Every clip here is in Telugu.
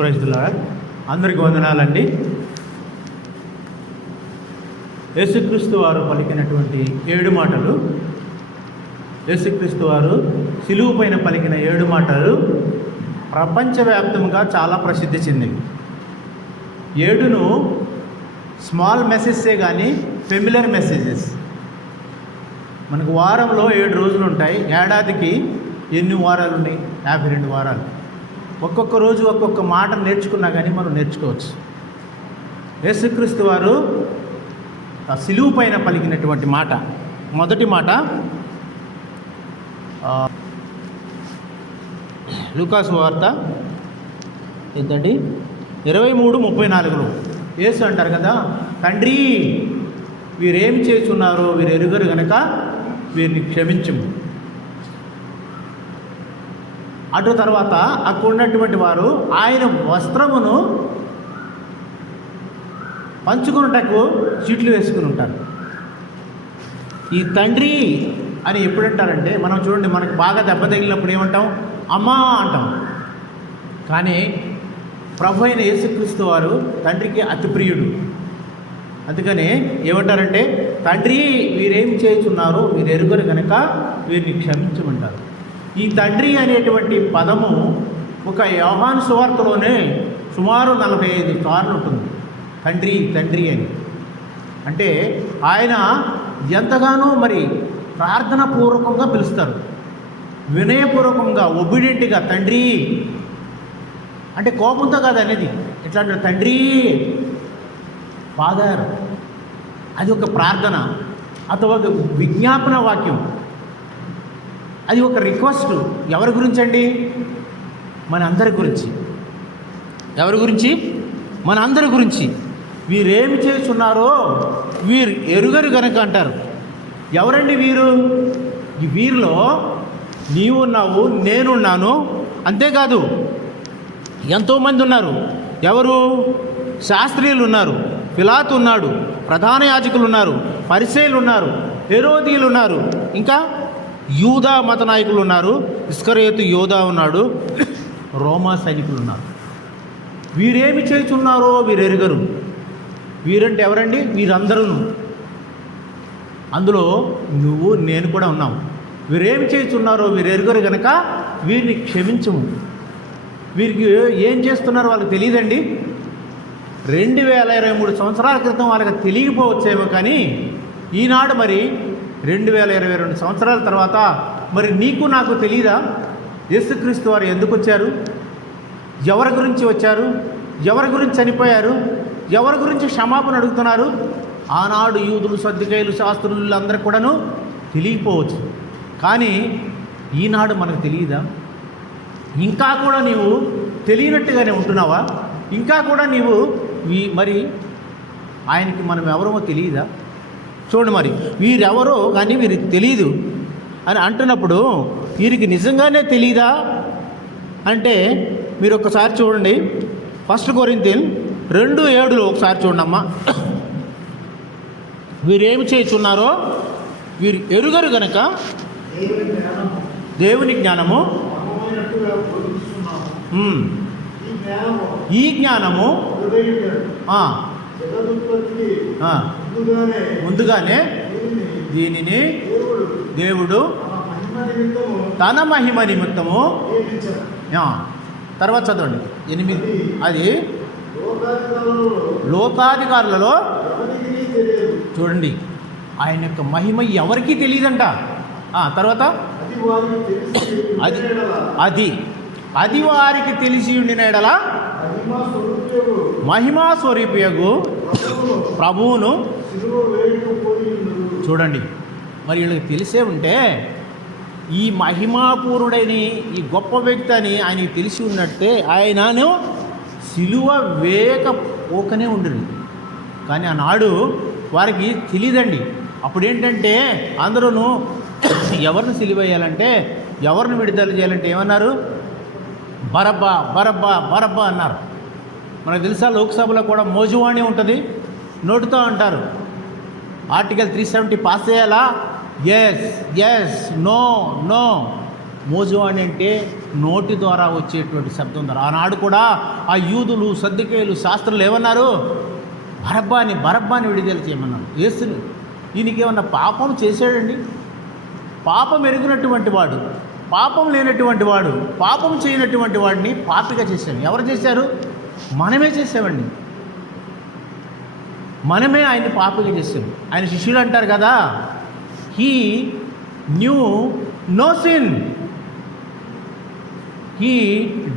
Praise the lord. అందరికీ వందనాలండి. యేసుక్రీస్తు వారు పలికినటువంటి 7 మాటలు, యేసుక్రీస్తు వారు సిలువు పైన పలికిన 7 మాటలు ప్రపంచవ్యాప్తంగా చాలా ప్రసిద్ధి చెందింది. 7ను స్మాల్ మెసేజెసే కానీ ఫెమిలియర్ మెసేజెస్. మనకు వారంలో 7 రోజులు ఉంటాయి. ఏడాదికి ఎన్ని వారాలు ఉన్నాయి? 52 వారాలు. ఒక్కొక్క రోజు ఒక్కొక్క మాట నేర్చుకున్నా కానీ మనం నేర్చుకోవచ్చు. యేసుక్రీస్తు వారు ఆ సిలువు పైన పలికినటువంటి మాట, మొదటి మాట లూకాసు వార్త ఏంటండి 23:34లో యేసు అంటారు కదా, తండ్రి వీరేమి చేస్తున్నారో వీరు ఎరుగరు గనక వీరిని క్షమించుము. అటు తర్వాత అక్కడ ఉన్నటువంటి వారు ఆయన వస్త్రమును పంచుకున్నటకు చీట్లు వేసుకుని ఉంటారు. ఈ తండ్రి అని ఎప్పుడంటారంటే, మనం చూడండి, మనకు బాగా దెబ్బ తగిలినప్పుడు ఏమంటాం? అమ్మా అంటాం. కానీ ప్రభు అయిన యేసుక్రీస్తు వారు తండ్రికి అతి ప్రియుడు. అందుకనే ఏమంటారంటే, తండ్రి వీరేం చేయుచున్నారో వీరు ఎరుగరు కనుక వీరిని క్షమించమంటారు. ఈ తండ్రి అనేటువంటి పదము ఒక యోహాను సువార్తలోనే సుమారు 45 సార్లు ఉంటుంది. తండ్రి తండ్రి అని అంటే ఆయన ఎంతగానో మరి ప్రార్థనాపూర్వకంగా పిలుస్తారు, వినయపూర్వకంగా, ఒబిడియంట్గా. తండ్రి అంటే కోపంతో కాదు అనేది, ఎట్లా అంటే తండ్రి ఫాదర్. అది ఒక ప్రార్థన, అది ఒక విజ్ఞాపన వాక్యం, అది ఒక రిక్వెస్ట్. ఎవరి గురించి అండి? మన అందరి గురించి. ఎవరి గురించి? మన అందరి గురించి. వీరేమి చేస్తున్నారో వీరు ఎరుగరు గనక అంటారు. ఎవరండి వీరు? ఈ వీరిలో నీవున్నావు, నేనున్నాను. అంతేకాదు ఎంతోమంది ఉన్నారు. ఎవరు? శాస్త్రీయులు ఉన్నారు, పిలాతు ఉన్నాడు, ప్రధాన యాజకులు ఉన్నారు, పరిసయ్యులు ఉన్నారు, హెరోదీయులు ఉన్నారు, ఇంకా యూదా మత నాయకులు ఉన్నారు, ఇస్కరియోతు యోధా ఉన్నాడు, రోమా సైనికులు ఉన్నారు. వీరేమి చేస్తున్నారో వీరు ఎరుగరు. వీరంటే ఎవరండి? వీరందరూ. అందులో నువ్వు నేను కూడా ఉన్నాం. వీరేమి చేస్తున్నారో వీరు ఎరుగరు కనుక వీరిని క్షమించము. వీరికి ఏం చేస్తున్నారో వాళ్ళకి తెలియదండి. 2023 సంవత్సరాల క్రితం వాళ్ళకి తెలియకపోవచ్చేమో, కానీ ఈనాడు మరి 2022 సంవత్సరాల తర్వాత మరి నీకు నాకు తెలియదా? యేసుక్రీస్తు వారు ఎందుకు వచ్చారు? ఎవరి గురించి వచ్చారు? ఎవరి గురించి చనిపోయారు? ఎవరి గురించి క్షమాపణ అడుగుతున్నారు? ఆనాడు యూదులు, సద్దుకయ్యులు, శాస్త్రులు అందరికి కూడాను తెలియకపోవచ్చు, కానీ ఈనాడు మనకు తెలియదా? ఇంకా కూడా నీవు తెలియనట్టుగానే ఉంటున్నావా? ఇంకా కూడా నీవు మరి ఆయనకి మనం ఎవరో తెలియదా? చూడండి, మరి వీరెవరో కానీ వీరికి తెలియదు అని అంటున్నప్పుడు వీరికి నిజంగానే తెలియదా అంటే మీరు ఒకసారి చూడండి, 1 కొరింథీయులు 2:7 ఒకసారి చూడండి అమ్మా. వీరేమి చేయుచున్నారో వీరు ఎరుగరు గనక దేవుని జ్ఞానము, ఈ జ్ఞానము ముందుగానే దీనిని దేవుడు తన మహిమ నిమిత్తము. తర్వాత చదవండి 8. అది లోకాధికారులలో చూడంండి, ఆయన యొక్క మహిమ ఎవరికీ తెలియదంట. తర్వాత అది వారికి తెలిసి ఉండిన ఎడల మహిమా స్వరూపియగు ప్రభువును చూడండి. మరి వీళ్ళకి తెలిసే ఉంటే ఈ మహిమాపూర్ణుడైన ఈ గొప్ప వ్యక్తి అని ఆయనకి తెలిసి ఉన్నట్టే ఆయనను సిలువ వేయకపోకనే ఉండరు. కానీ ఆనాడు వారికి తెలియదండి. అప్పుడేంటంటే అందరూ ఎవరిని సిలువేయాలంటే, ఎవరిని విడుదల చేయాలంటే ఏమన్నారు? బరబ్బా బరబ్బా బరబ్బా అన్నారు. మనకు తెలుసా, లోక్సభలో కూడా మోజువాణి ఉంటుంది, నోటుతో అంటారు. ఆర్టికల్ 370 పాస్ చేయాలా? Yes yes, no no. మోజువాణి అంటే నోటి ద్వారా వచ్చేటువంటి శబ్దం ద్వారా. ఆనాడు కూడా ఆ యూదులు, సద్దుకేయులు, శాస్త్రులు ఏమన్నారు? బరబ్బాని విడుదల చేయమన్నారు. యేసుని, ఈయనకేమన్నా పాపం చేశాడండి? పాపం ఎరిగినటువంటి వాడు, పాపం లేనటువంటి వాడు, పాపం చేయనటువంటి వాడిని పాపిగా చేశాడు. ఎవరు చేశారు? మనమే చేసామండి. మనమే ఆయన్ని పాపిగా చేసాం. ఆయన శిష్యులు అంటారు కదా, he knew no sin, he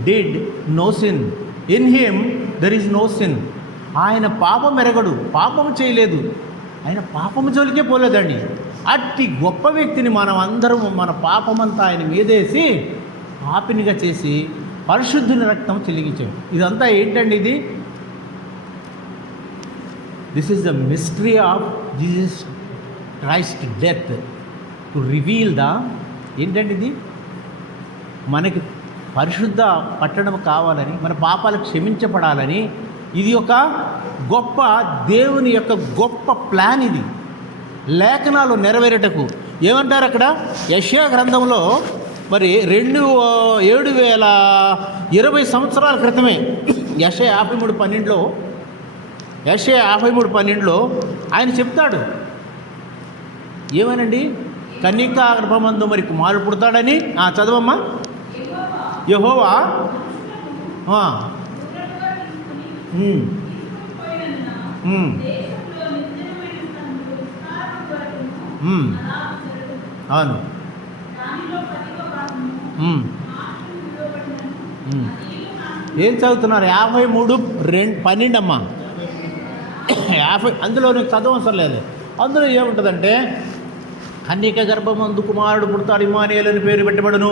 did no sin, in him there is no sin. ఆయన పాపం ఎరగడు, పాపం చేయలేదు, ఆయన పాపం జోలికే పోలేదండి. అట్టి గొప్ప వ్యక్తిని మనం అందరం మన పాపమంతా ఆయన మీదేసి పాపినిగా చేసి పరిశుద్ధుని రక్తం చెల్లించాం. ఇదంతా ఏంటండి? This is the mystery of Jesus Christ death to reveal ఏంటండి ఇది? మనకి పరిశుద్ధ పట్టడం కావాలని, మన పాపాలు క్షమించబడాలని, ఇది ఒక గొప్ప దేవుని యొక్క గొప్ప ప్లాన్. ఇది లేఖనాలు నెరవేరటకు ఏమంటారు అక్కడ? యెషయా గ్రంథంలో మరి 7,020 సంవత్సరాల క్రితమే యెషయా 53:12 ఆయన చెప్తాడు ఏమనండి? కన్యకా గర్భమందు మరి కుమారుడు పుడతాడని. చదవమ్మా. యెహోవా అవును. ఏం చదువుతున్నారు? 53:12 అమ్మా. 50 అందులో నీకు చదవవసరం లేదు. అందులో ఏముంటుందంటే, కన్యక గర్భమందు కుమారుడు పుడతాడు, ఇమ్మానుయేలు అని పేరు పెట్టబడును,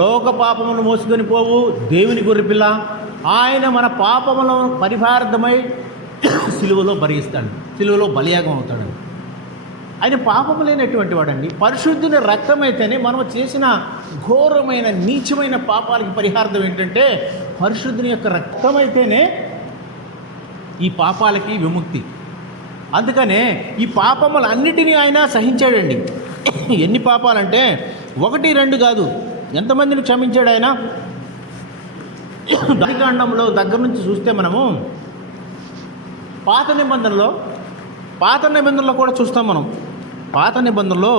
లోక పాపములను మోసుకొని పోవు దేవుని గొర్రెపిల్ల, ఆయన మన పాపములను పరిహారార్థమై సిలువలో భరిస్తాడు, సిలువలో బలియాగం అవుతాడు. ఆయన పాపము లేనటువంటి వాడండి. పరిశుద్ధుని రక్తం అయితేనే మనం చేసిన ఘోరమైన నీచమైన పాపాలకి పరిహారం ఏంటంటే పరిశుద్ధుని యొక్క రక్తం అయితేనే ఈ పాపాలకి విముక్తి. అందుకనే ఈ పాపములన్నిటినీ ఆయన సహించాడండి. ఎన్ని పాపాలంటే 1, 2 కాదు, ఎంతమందిని క్షమించాడు ఆయన? ఆదికాండంలో దగ్గర నుంచి చూస్తే మనము పాత నిబంధనలో కూడా చూస్తాం మనం. పాత నిబంధనలో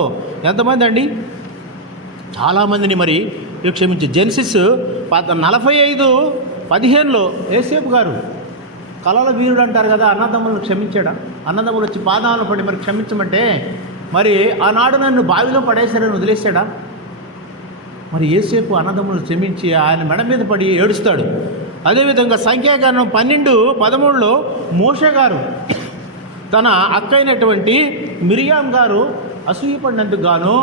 ఎంతమంది అండి? చాలామందిని మరి క్షమించి. జెన్సిస్ 45:15 యేసేపు గారు కలల వీరుడు అంటారు కదా, అన్నదమ్ములను క్షమించాడా? అన్నదమ్ములు వచ్చి పాదాలను పడి మరి క్షమించమంటే మరి ఆనాడు నన్ను బావిలో పడేశారని వదిలేశాడా? మరి యేసేపు అన్నదమ్ములు క్షమించి ఆయన మెడ మీద పడి ఏడుస్తాడు. అదేవిధంగా సంఖ్యాకాండం 12:13 మోషే గారు తన అక్క అయినటువంటి మిరియాం గారు అసూయపడినందుకు గాను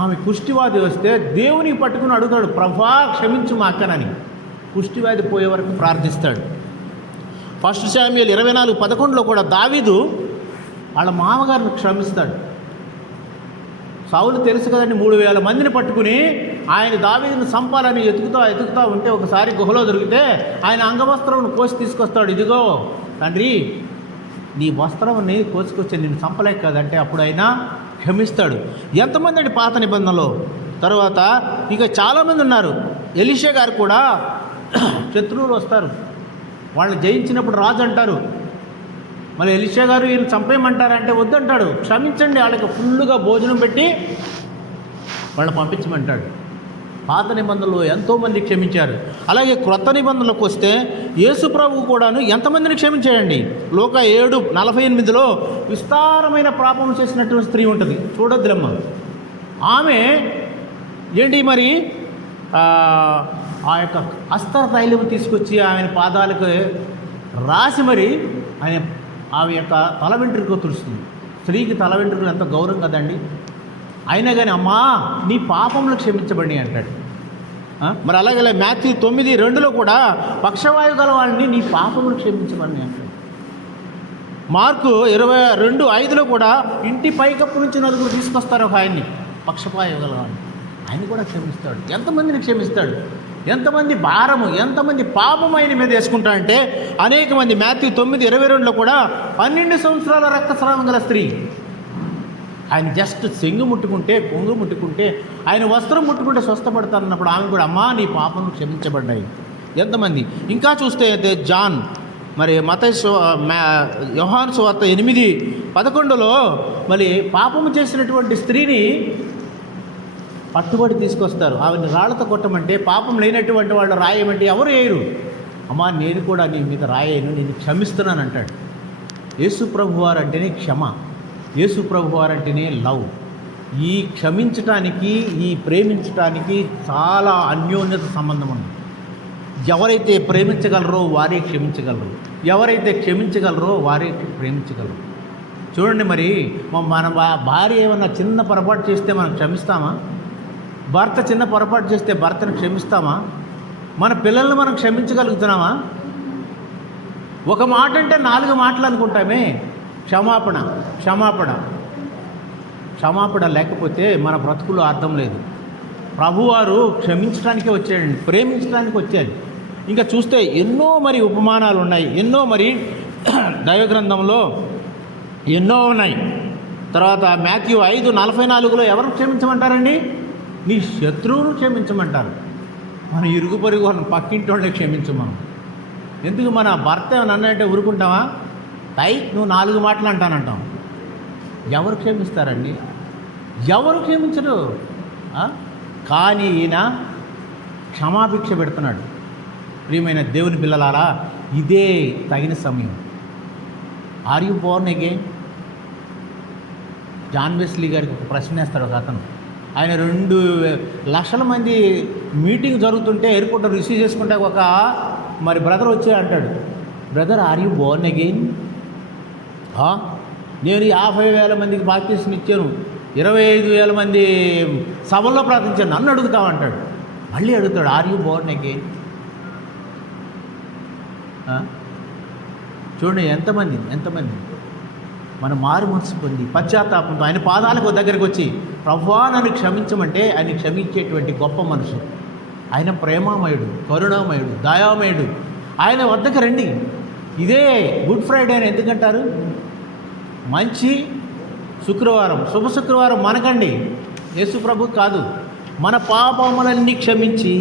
ఆమె కుష్టివాది వస్తే దేవుని పట్టుకుని అడుగుతాడు, ప్రభా క్షమించు మా అక్కనని. కుష్టివ్యాధి పోయే వరకు ప్రార్థిస్తాడు. 1 శామ్యూయల్ 24:11 కూడా దావీదు వాళ్ళ మామగారిని క్షమిస్తాడు. సౌలు తెలుసు కదండి, 3,000 మందిని పట్టుకుని ఆయన దావీదుని చంపాలని ఎతుకుతా ఉంటే ఒకసారి గుహలో దొరికితే ఆయన అంగవస్త్రం కోసి తీసుకొస్తాడు. ఇదిగో తండ్రి, నీ వస్త్రంని కోసుకొచ్చి నేను చంపలేక కదంటే అప్పుడు ఆయన క్షమిస్తాడు. ఎంతమంది అండి పాత నిబంధనలో. తర్వాత ఇంకా చాలామంది ఉన్నారు. ఎలీషా గారు కూడా శత్రువులు వస్తారు, వాళ్ళని జయించినప్పుడు రాజు అంటారు, మరి ఎలీషా గారు ఈయన చంపేయమంటారంటే వద్దంటాడు, క్షమించండి, వాళ్ళకి ఫుల్లుగా భోజనం పెట్టి వాళ్ళని పంపించమంటాడు. పాత నిబంధనలు ఎంతోమంది క్షమించారు. అలాగే క్రొత్త నిబంధనలకు వస్తే యేసు ప్రభువు కూడాను ఎంతమందిని క్షమించాడండి. లోక 7:48 విస్తారమైన పాపం చేసినటువంటి స్త్రీ ఉంటుంది, చూడొద్దులమ్మ. ఆమె ఏంటి మరి ఆ యొక్క అస్త్ర తైలం తీసుకొచ్చి ఆయన పాదాలకు రాసి మరి ఆయన ఆమె యొక్క తల వెంట్రుకలు తుడుస్తుంది. స్త్రీకి తల వెంట్రుకలు ఎంత గౌరవం కదండి. అయినా కానీ అమ్మా నీ పాపములు క్షమించబడి అంటాడు. మరి అలాగే మాథ్యూ 9:2 కూడా పక్షవాయు గల వాడిని నీ పాపములు క్షమించబడి అంటాడు. మార్కు 22:5 కూడా ఇంటి పైకప్పు నుంచి 4 తీసుకొస్తారు ఒక ఆయన్ని, పక్షవాయు గల వాడిని, ఆయన కూడా క్షమిస్తాడు. ఎంతమందిని క్షమిస్తాడు? ఎంతమంది భారము, ఎంతమంది పాపం ఆయన మీద వేసుకుంటాడంటే అనేక మంది. మాథ్యూ 9:22 కూడా 12 సంవత్సరాల రక్తస్రావం గల స్త్రీ, ఆయన జస్ట్ చెంగు ముట్టుకుంటే, పొంగు ముట్టుకుంటే, ఆయన వస్త్రం ముట్టుకుంటే స్వస్థపడతానన్నప్పుడు ఆమె కూడా, అమ్మా నీ పాపములు క్షమించబడ్డాయి. ఎంతమంది ఇంకా చూస్తే జాన్ మరి యోహాను సువార్త 8:11 మరి పాపము చేసినటువంటి స్త్రీని పట్టుబడి తీసుకొస్తారు. ఆవిడని రాళ్లతో కొట్టమంటే, పాపం లేనటువంటి వాళ్ళు రాయమంటే ఎవరు వేయరు. అమ్మా నేను కూడా నీ మీద రాయను, నేను క్షమిస్తున్నాను అంటాడు. యేసు ప్రభువారు అంటేనే క్షమ, యేసు ప్రభువారు అంటేనే లవ్. ఈ క్షమించటానికి, ఈ ప్రేమించటానికి చాలా అన్యోన్యత సంబంధం ఉంది. ఎవరైతే ప్రేమించగలరో వారే క్షమించగలరు, ఎవరైతే క్షమించగలరో వారే ప్రేమించగలరు. చూడండి, మరి మన భార్య ఏమన్నా చిన్న పొరపాటు చేస్తే మనం క్షమిస్తామా? భర్త చిన్న పొరపాటు చేస్తే భర్తను క్షమిస్తామా? మన పిల్లల్ని మనం క్షమించగలుగుతున్నామా? ఒక మాట అంటే 4 మాటలు అనుకుంటామే. క్షమాపణ క్షమాపణ క్షమాపణ లేకపోతే మన బ్రతుకులో అర్థం లేదు. ప్రభువారు క్షమించడానికే వచ్చాడండి, ప్రేమించడానికి వచ్చాడు. ఇంకా చూస్తే ఎన్నో మరి ఉపమానాలు ఉన్నాయి, ఎన్నో మరి దైవగ్రంథంలో ఎన్నో ఉన్నాయి. తర్వాత మాథ్యూ 5:44 ఎవరు క్షమించమంటారండి? నీ శత్రువును క్షమించమంటారు. మన ఇరుగు పొరుగు వాళ్ళని పక్కింటి వాళ్ళే క్షమించమను. ఎందుకు మన భర్త నన్నంటే ఊరుకుంటావా? నువ్వు 4 మాటలు అంటానంటాం. ఎవరు క్షమిస్తారండి? ఎవరు క్షమించరు. కానీ ఈయన క్షమాభిక్ష పెడుతున్నాడు. ప్రియమైన దేవుని పిల్లలారా, ఇదే తగిన సమయం. Are you born again? John Wesley గారికి ఒక ప్రశ్న వేస్తాడు ఒక అతను. ఆయన 2 లక్షల మంది మీటింగ్ జరుగుతుంటే ఎయిర్పోర్ట్లో రిసీవ్ చేసుకుంటే ఒక మరి బ్రదర్ వచ్చి అంటాడు, brother are you born again? నేను 50,000 మందికి బాప్టిజం ఇచ్చాను, 25,000 మంది సభల్లో ప్రార్థించాను, నన్ను అడుగుతామంటాడు. మళ్ళీ అడుగుతాడు, ఆర్ యు బోర్న్ అగైన్? చూడండి ఎంతమంది మన మారు మనసు పొంది పశ్చాత్తాపంతో ఆయన పాదాలకు దగ్గరికి వచ్చి, ప్రభువా నన్ను క్షమించమంటే ఆయన క్షమించేటువంటి గొప్ప మనసు. ఆయన ప్రేమామయుడు, కరుణామయుడు, దయామయుడు. ఆయన వద్దకు రండి. ఇదే గుడ్ ఫ్రైడే అని ఎందుకంటారు? మంచి శుక్రవారం, శుభ శుక్రవారం మనకండి, యేసు ప్రభు కాదు. మన పాపములన్నీ క్షమించి,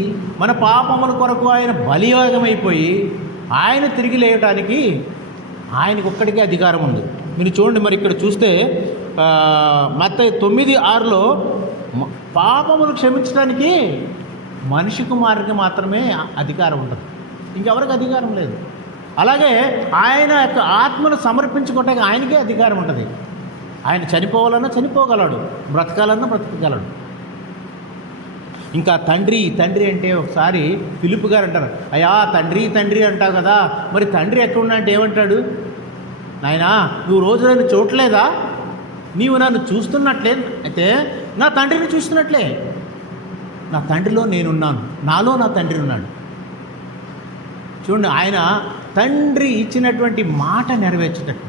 మన పాపముల కొరకు ఆయన బలియాగమైపోయి ఆయన తిరిగి లేయటానికి ఆయనకు ఒక్కడికే అధికారం ఉంది. మీరు చూడండి, మరి ఇక్కడ చూస్తే మత్తయి 9:6 పాపములు క్షమించడానికి మనిషి కుమారునికి మాత్రమే అధికారం ఉంటుంది, ఇంకెవరికి అధికారం లేదు. అలాగే ఆయన యొక్క ఆత్మను సమర్పించుకోవటానికి ఆయనకే అధికారం ఉంటుంది. ఆయన చనిపోవాలన్నా చనిపోగలడు, బ్రతకాలన్నా బ్రతకగలడు. ఇంకా తండ్రి అంటే ఒకసారి ఫిలిప్ గారు అంటారు, అయ్యా తండ్రి అంటావు కదా, మరి తండ్రి ఎక్కడున్నా అంటే ఏమంటాడు? నాయనా నువ్వు రోజు నన్ను చూడలేదా? నీవు నన్ను చూస్తున్నట్లే అయితే నా తండ్రిని చూస్తున్నట్లే. నా తండ్రిలో నేనున్నాను, నాలో నా తండ్రి ఉన్నాడు. చూడండి, ఆయన తండ్రి ఇచ్చినటువంటి మాట నెరవేర్చుటకు,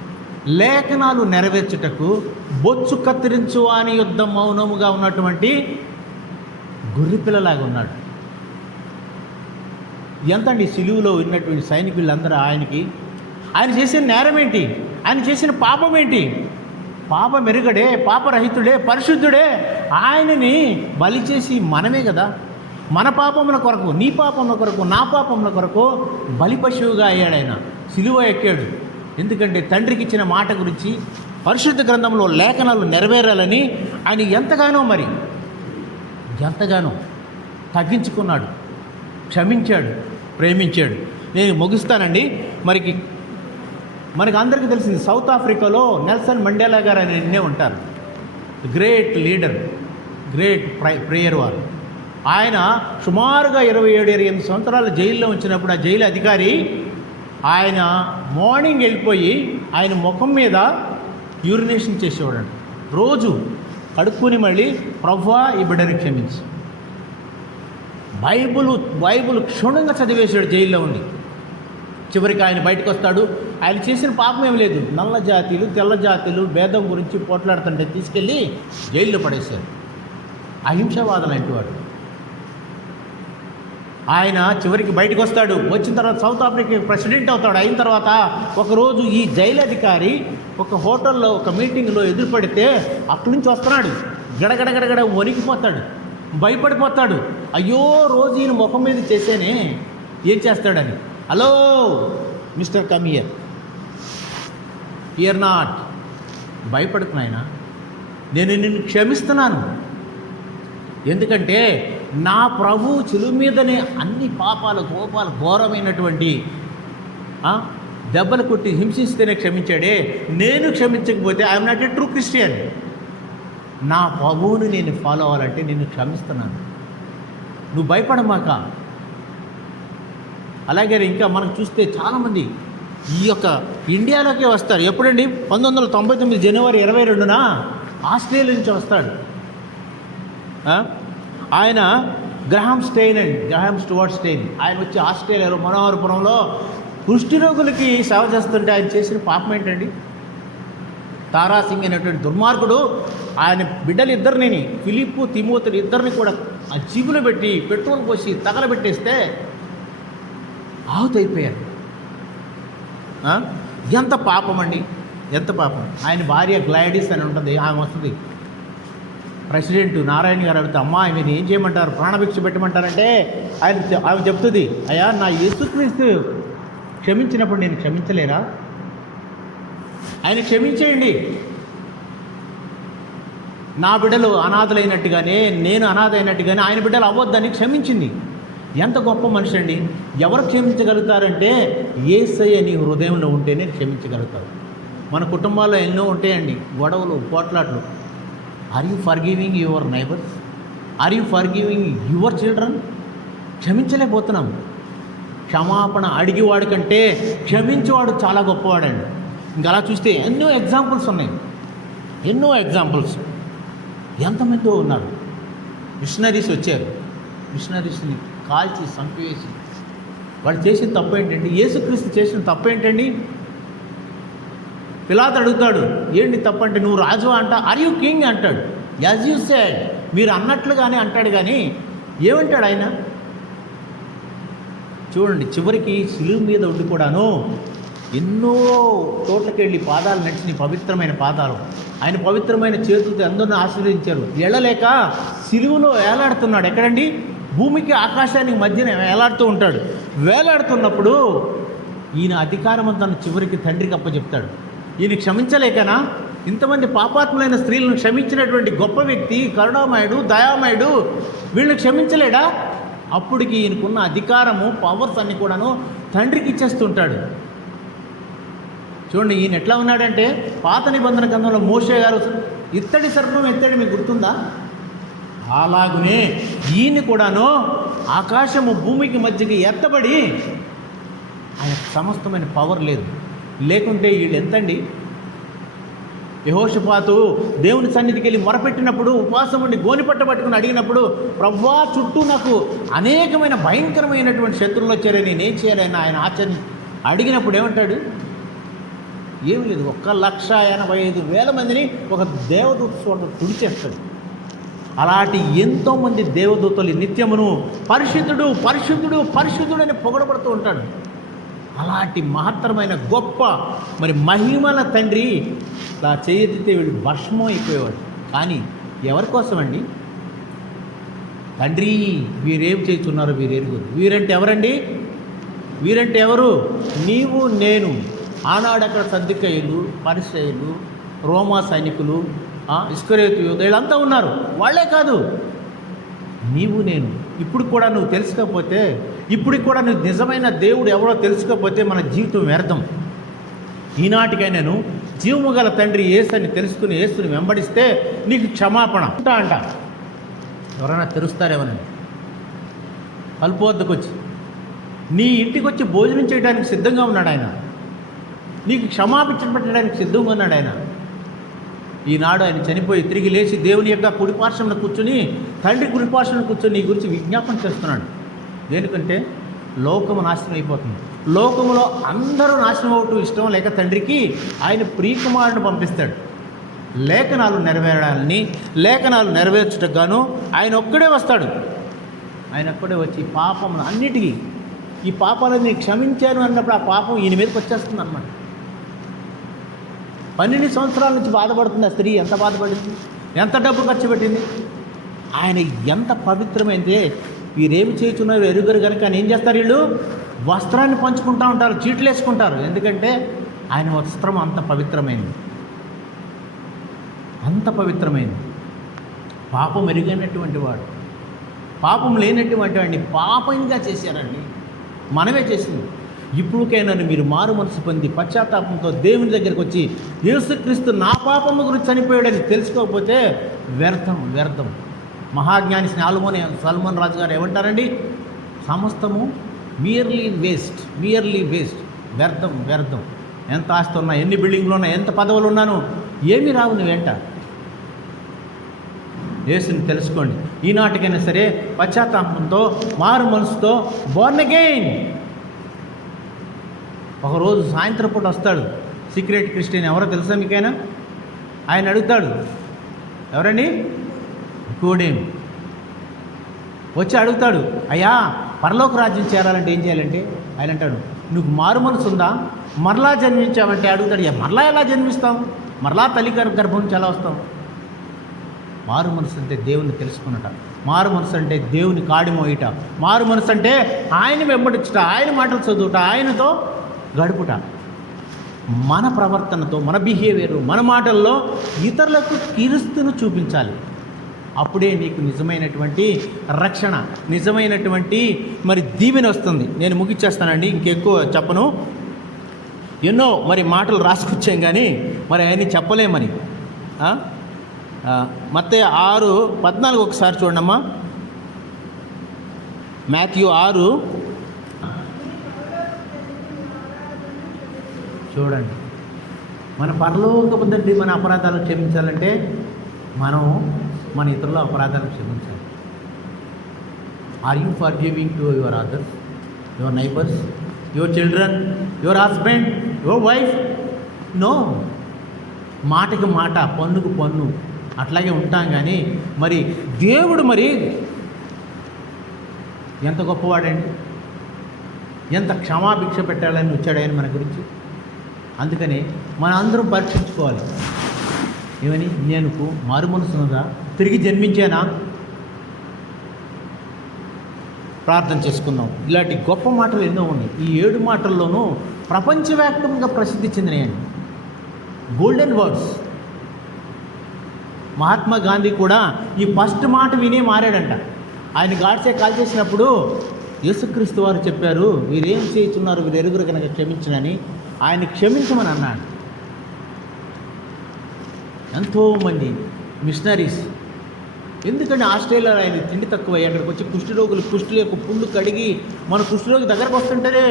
లేఖనాలు నెరవేర్చుటకు బొచ్చు కత్తిరించు అని యుద్ధం మౌనముగా ఉన్నటువంటి గొర్రెపిల్లలాగా ఉన్నాడు. ఎంతండి సిలువులో ఉన్నటువంటి సైనికులందరూ ఆయన చేసిన నేరం ఏంటి? ఆయన చేసిన పాపం ఏంటి? పాపమెరుగడే, పాపరహితుడే, పరిశుద్ధుడే. ఆయనని బలి చేసి మనమే కదా, మన పాపముల కొరకు, నీ పాపముల కొరకు, నా పాపముల కొరకు బలి పశువుగా అయ్యాడు. ఆయన సిలువ ఎక్కాడు. ఎందుకంటే తండ్రికి ఇచ్చిన మాట గురించి పరిశుద్ధ గ్రంథంలో లేఖనాలు నెరవేరాలని ఆయన ఎంతగానో తగ్గించుకున్నాడు, క్షమించాడు, ప్రేమించాడు. నేను ముగిస్తానండి. మనకి అందరికీ తెలిసింది, సౌత్ ఆఫ్రికాలో నెల్సన్ మండేలా గారు అని ఉంటారు. గ్రేట్ లీడర్, గ్రేట్ ప్రేయర్ వారు. ఆయన సుమారుగా 27-28 సంవత్సరాలు జైల్లో ఉంచినప్పుడు ఆ జైలు అధికారి ఆయన మార్నింగ్ వెళ్ళిపోయి ఆయన ముఖం మీద యూరినేషన్ చేసేవాడు. రోజు కడుక్కుని మళ్ళీ, ప్రభువా ఈ బిడ్డని క్షమించు. బైబుల్ క్షుణ్ణంగా చదివేశాడు జైల్లో ఉండి. చివరికి ఆయన బయటకు వస్తాడు. ఆయన చేసిన పాపం ఏం లేదు. నల్ల జాతీయులు, తెల్ల జాతీయులు భేదం గురించి పోట్లాడుతుంటే తీసుకెళ్ళి జైల్లో పడేశారు. అహింసావాదులు అంటేవాడు. ఆయన చివరికి బయటకు వస్తాడు. వచ్చిన తర్వాత సౌత్ ఆఫ్రికా ప్రెసిడెంట్ అవుతాడు. అయిన తర్వాత ఒకరోజు ఈ జైలు అధికారి ఒక హోటల్లో ఒక మీటింగ్లో ఎదురుపడితే అక్కడి నుంచి వస్తున్నాడు. గడగడగడగడ వణికిపోతాడు, భయపడిపోతాడు. అయ్యో, రోజు ఈయన ముఖం మీద చేసేనే ఏం చేస్తాడని. Hello mister come here not, భయపడుకు నాయనా, నేను నిన్ను క్షమిస్తున్నాను. ఎందుకంటే నా ప్రభు చిలువ మీదనే అన్ని పాపాలు కోపాలు ఘోరమైనటువంటి దెబ్బలు కొట్టి హింసిస్తేనే క్షమించాడే. నేను క్షమించకపోతే I'm not a true Christian. నా ప్రభువుని నేను ఫాలో అవ్వాలంటే నేను క్షమిస్తున్నాను, నువ్వు భయపడమాక. అలాగే ఇంకా మనం చూస్తే చాలామంది ఈ యొక్క ఇండియాలోకే వస్తారు. ఎప్పుడండి? 1999 జనవరి 22న ఆస్ట్రేలియా నుంచి వస్తాడు. ఆయన గ్రహామ్ స్టూవర్ట్ స్టెయిన్. ఆయన వచ్చి ఆస్ట్రేలియాలో మనోహరపురంలో కుష్ఠరోగులకి సేవ చేస్తుంటే ఆయన చేసిన పాపం ఏంటండి? తారాసింగ్ అనేటువంటి దుర్మార్గుడు ఆయన బిడ్డలు ఇద్దరిని, ఫిలిప్పు తిమోతిని ఇద్దరిని కూడా ఆ జీబులో పెట్టి పెట్రోల్ పోసి తగలబెట్టేస్తే ఆహుతైపోయారు. ఎంత పాపం అండి, ఎంత పాపం. ఆయన భార్య గ్లాడిస్ అని ఉంటుంది, ఆమె వస్తుంది. ప్రెసిడెంట్ నారాయణ గారు అడిగితే, అమ్మా మీరు ఏం చేయమంటారు, ప్రాణభిక్ష పెట్టమంటారంటే ఆమె చెప్తుంది, అయ్యా నా యేసుక్రీస్తు క్షమించినప్పుడు నేను క్షమించలేరా? ఆయన క్షమించేయండి. నా బిడ్డలు అనాథలైనట్టుగానే నేను అనాథ అయినట్టుగానే ఆయన బిడ్డలు అవ్వద్దని క్షమించింది. ఎంత గొప్ప మనిషి అండి. ఎవరు క్షమించగలుగుతారంటే యేసయ్య నీ హృదయంలో ఉంటేనే క్షమించగలుగుతారు. మన కుటుంబాల్లో ఎన్నో ఉంటాయండి గొడవలు, పోట్లాట్లు. Are you forgiving your neighbours? Are you forgiving your children? క్షమించలేకపోతున్నాం. క్షమాపణ అడిగేవాడు కంటే క్షమించేవాడు చాలా గొప్పవాడండి. ఇంకా అలా చూస్తే ఎన్నో ఎగ్జాంపుల్స్ ఉన్నాయి, ఎన్నో ఎగ్జాంపుల్స్. ఎంతమంది ఉన్నారు. మిషనరీస్ వచ్చారు, మిషనరీస్ని కాల్చి చంపివేసి వాళ్ళు చేసిన తప్పు ఏంటండి? యేసుక్రీస్తు చేసిన తప్పు ఏంటండి? పిలాతు అడుగుతాడు, ఏంటి తప్పు అంటే, నువ్వు రాజు అంట, ఆర్ యూ కింగ్ అంటాడు. యాజ్ యూ సెడ్, మీరు అన్నట్లుగానే అంటాడు. కానీ ఏమంటాడు ఆయన? చూడండి, చివరికి శిలువ మీద ఉండి కూడాను ఎన్నో చోట్లకి వెళ్ళి పాదాలు నడిచిన పవిత్రమైన పాదాలు, ఆయన పవిత్రమైన చేతులతో అందరిని ఆశీర్వదించారు. ఎళ్ళలేక శిలువలో వేలాడుతున్నాడు. ఎక్కడండి? భూమికి ఆకాశానికి మధ్యన వేలాడుతూ ఉంటాడు. వేలాడుతున్నప్పుడు ఈయన అధికారం అంతా చివరికి తండ్రికి అప్పచెప్తాడు. ఈయన క్షమించలేకనా? ఇంతమంది పాపాత్ములైన స్త్రీలను క్షమించినటువంటి గొప్ప వ్యక్తి, కరుణామయుడు, దయామయుడు, వీళ్ళని క్షమించలేడా? అప్పటికి ఈయనకున్న అధికారము, పవర్స్ అన్నీ కూడాను తండ్రికి ఇచ్చేస్తుంటాడు. చూడండి, ఈయన ఎట్లా ఉన్నాడంటే, పాత నిబంధన గ్రంథంలో మోషే గారు ఇత్తడి సర్పం ఎత్తాడు, మీకు గుర్తుందా? అలాగునే ఈయన కూడాను ఆకాశము భూమికి మధ్యకి ఎత్తబడి ఆయన సమస్తమైన పవర్ లేదు. లేకుంటే వీళ్ళు ఎంతండి? యెహోషాపాతు దేవుని సన్నిధికి వెళ్ళి మొరపెట్టినప్పుడు, ఉపవాసం ఉండి గోనిపట్ట పట్టుకుని అడిగినప్పుడు, ప్రభువా చుట్టూ నాకు అనేకమైన భయంకరమైనటువంటి శత్రువులు వచ్చారని నేనేం చేయాలని ఆయన ఆచరణ అడిగినప్పుడు ఏమంటాడు? ఏమి లేదు, 1,85,000 మందిని ఒక దేవదూత చోట తుడిచేస్తాడు. అలాంటి ఎంతోమంది దేవదూతలు నిత్యమును పరిశుద్ధుడు పరిశుద్ధుడు పరిశుద్ధుడు అని పొగడబడుతూ ఉంటాడు. అలాంటి మహత్తరమైన గొప్ప మరి మహిమల తండ్రి ఇలా చేయెత్తితే వీడు భస్మం అయిపోయేవాడు. కానీ ఎవరి కోసమండి? తండ్రి వీరేం చేస్తున్నారో వీరెరుగురు. వీరంటే ఎవరండి? వీరంటే ఎవరు? నీవు నేను. ఆనాడు అక్కడ సద్దుకయ్యులు, పరిసయ్యులు, రోమా సైనికులు, ఇస్కరియోతు యూదా వీళ్ళంతా ఉన్నారు. వాళ్ళే కాదు, నీవు నేను. ఇప్పుడు కూడా నువ్వు తెలుసుకోకపోతే, ఇప్పుడు కూడా నువ్వు నిజమైన దేవుడు ఎవరో తెలుసుకోకపోతే మన జీవితం వ్యర్థం. ఈనాటికైనాను జీవము గల తండ్రి యేసుని తెలుసుకుని యేసుని వెంబడిస్తే నీకు క్షమాపణ అంట. ఎవరైనా తెరుస్తారేమోనండి. కలుపు వద్దకు వచ్చి నీ ఇంటికి వచ్చి భోజనం చేయడానికి సిద్ధంగా ఉన్నాడు ఆయన. నీకు క్షమాపించ పెట్టడానికి సిద్ధంగా ఉన్నాడు ఆయన. ఈనాడు ఆయన చనిపోయి తిరిగి లేచి దేవుని యొక్క కుడిపార్శ్వంలో కూర్చొని, తండ్రి కుడిపార్శ్వంలో కూర్చొని నీ గురించి విజ్ఞాపన చేస్తున్నాడు. దేనికంటే లోకము నాశనం అయిపోతుంది. లోకములో అందరూ నాశనం అవటం ఇష్టం లేక తండ్రికి ఆయన ప్రియకుమారుని పంపిస్తాడు. లేఖనాలు నెరవేరాలని, లేఖనాలు నెరవేర్చుటకు గాను ఆయన ఒక్కడే వస్తాడు. ఆయన అక్కడే వచ్చి పాపం అన్నిటికీ ఈ పాపాలను నేను క్షమించాను అన్నప్పుడు ఆ పాపం ఈయన మీదకి వచ్చేస్తుంది అన్నమాట. 12 సంవత్సరాల నుంచి బాధపడుతుంది ఆ స్త్రీ. ఎంత బాధపడింది, ఎంత డబ్బు ఖర్చు పెట్టింది. ఆయన ఎంత పవిత్రమైందే, వీరేమి చేస్తున్నారు ఎరుగరు కనుక ఆయన ఏం చేస్తారు, వీళ్ళు వస్త్రాన్ని పంచుకుంటూ ఉంటారు, చీట్లు వేసుకుంటారు. ఎందుకంటే ఆయన వస్త్రం అంత పవిత్రమైంది, అంత పవిత్రమైంది. పాపం ఎరుగైనటువంటి వాడు, పాపం లేనటువంటి వాడిని పాపంగా చేశారండి. మనమే చేసింది. ఇప్పుడుకైనా మీరు మారు మనసు పొంది పశ్చాత్తాపంతో దేవుని దగ్గరికి వచ్చి యేసుక్రీస్తు నా పాపము గురించి చనిపోయాడని తెలుసుకోకపోతే వ్యర్థం, వ్యర్థం. మహాజ్ఞాని సల్మాన్ రాజు గారు ఏమంటారండి, సమస్తము మియర్లీ వేస్ట్, మియర్లీ వేస్ట్, వ్యర్థం, వ్యర్థం. ఎంత ఆస్తి ఉన్నా, ఎన్ని బిల్డింగ్లు ఉన్నా, ఎంత పదవులు ఉన్నాను, ఏమీ రావు నీ వెంట. యేసుని తెలుసుకోండి. ఈనాటికైనా సరే పశ్చాత్తాపంతో మారు మనసుతో బోర్న్ అగైన్. ఒకరోజు సాయంత్రం పూట వస్తాడు సీక్రెట్ క్రిస్టియన్, ఎవరో తెలుసా మీకైనా? ఆయన అడుగుతాడు, ఎవరండి? నికోదేము వచ్చి అడుగుతాడు, అయ్యా పరలోక రాజ్యం చేరాలంటే ఏం చేయాలంటే? ఆయన అంటాడు, నువ్వు మారు మనసు ఉందా? మరలా జన్మించావంటే? అడుగుతాడు, మరలా ఎలా జన్మిస్తాం? మరలా తల్లి గర్భం నుంచి ఎలా వస్తాం? మారు మనసు అంటే దేవుని తెలుసుకున్నట, మారు మనసు అంటే దేవుని కాడి మోయిట, మారు మనసు అంటే ఆయన వెంబడించుట, ఆయన మాటలు చదువుట, ఆయనతో గడుపుట. మన ప్రవర్తనతో, మన బిహేవియర్, మన మాటల్లో ఇతరులకు క్రీస్తును చూపించాలి. అప్పుడే నీకు నిజమైనటువంటి రక్షణ, నిజమైనటువంటి మరి దీవెన వస్తుంది. నేను ముగిచ్చేస్తానండి, ఇంకెక్కువ చెప్పను. ఎన్నో మరి మాటలు రాసుకొచ్చాం కానీ మరి అవన్నీ చెప్పలేమని. మత్తయి 6:14 ఒకసారి చూడమ్మా. మాథ్యూ 6 చూడండి. మన పరలోకపు తండ్రి మన అపరాధాలు క్షమించాలంటే మనం మన ఇతరుల అపరాధాలు క్షమించాలి. Are you forgiving to your others, your neighbours, your children, your husband, your wife? No. మాటకి మాట, పన్నుకు పన్ను, అట్లాగే ఉంటాం. కానీ మరి దేవుడు మరి ఎంత గొప్పవాడండి, ఎంత క్షమాభిక్ష పెట్టాలని వచ్చాడు ఆయన మన గురించి. అందుకని మన అందరం పరీక్షించుకోవాలి. ఏమని, నేను మారు మనసునుగా తిరిగి జన్మించానా? ప్రార్థన చేసుకుందాం. ఇలాంటి గొప్ప మాటలు ఎన్నో ఉన్నాయి. ఈ 7 మాటల్లోనూ ప్రపంచవ్యాప్తంగా ప్రసిద్ధి చెందినాయండి, గోల్డెన్ వర్డ్స్. మహాత్మా గాంధీ కూడా ఈ ఫస్ట్ మాట వినే మారాడంట. ఆయన గాడ్సే కాల్ చేసినప్పుడు యేసుక్రీస్తు వారు చెప్పారు, వీరేం చేస్తున్నారు, వీరు ఎరుగురు కనుక క్షమించనని. ఆయన క్షమించమని అన్నాడు. ఎంతోమంది మిషనరీస్, ఎందుకంటే ఆస్ట్రేలియాలో ఆయన తిండి తక్కువ, అక్కడికి వచ్చి కుష్టి యొక్క పుండు కడిగి మన కుష్ఠరోగి దగ్గరకు వస్తుంటేనే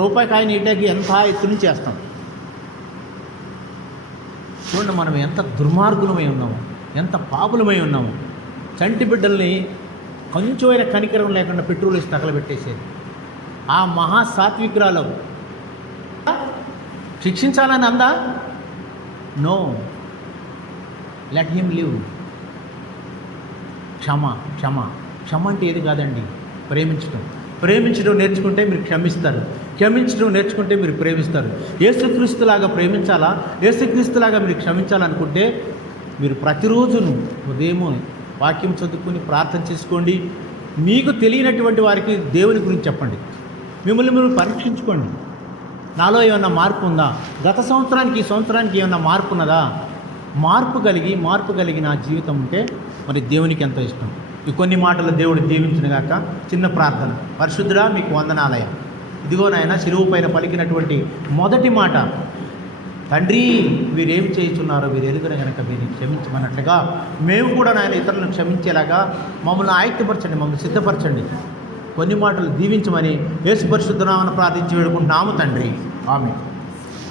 రూపాయి కాయని ఇడ్డాకి ఎంత ఎత్తు నుంచి చేస్తాం. చూడండి, మనం ఎంత దుర్మార్గులమై ఉన్నాము, ఎంత పాపులమై ఉన్నాము. చంటి బిడ్డల్ని కొంచెమైనా కనికరం లేకుండా పెట్రోల్ వేసి తగలబెట్టేసేది. ఆ మహాసాత్వికురాలు శిక్షించాలని అందా? No, let him live. క్షమ, క్షమ, క్షమ అంటే ఏది కాదండి, ప్రేమించడం నేర్చుకుంటే మీరు క్షమిస్తారు, క్షమించడం నేర్చుకుంటే మీరు ప్రేమిస్తారు. యేసుక్రీస్తులాగా ప్రేమించాలా, యేసుక్రీస్తులాగా మీరు క్షమించాలనుకుంటే మీరు ప్రతిరోజును ఉదయం వాక్యం చదువుకుని ప్రార్థన చేసుకోండి. మీకు తెలియనటువంటి వారికి దేవుని గురించి చెప్పండి. మిమ్మల్ని మీరు పరీక్షించుకోండి, నాలో ఏమన్నా మార్పు ఉందా, గత సంవత్సరానికి ఈ సంవత్సరానికి ఏమన్నా మార్పు ఉన్నదా? మార్పు కలిగి నా జీవితం ఉంటే మరి దేవునికి ఎంతో ఇష్టం. ఈ కొన్ని మాటలు దేవుడు దీవించిన గాక. చిన్న ప్రార్థన. పరిశుద్ధుడా, మీకు వందనాలయ. ఇదిగో నాయన, శిలువ పైన పలికినటువంటి మొదటి మాట, తండ్రి వీరేం చేస్తున్నారో వీరు ఎరుగని కనుక వీరిని క్షమించమన్నట్లుగా మేము కూడా నాయన ఇతరులను క్షమించేలాగా మమ్మల్ని ఆయుక్తపరచండి, మమ్మల్ని సిద్ధపరచండి. కొన్ని మాటలు దీవించమని యేసు పరిశుద్ధ నామమున ప్రార్థించి వేడుకుంటున్నాము తండ్రి. ఆమేన్.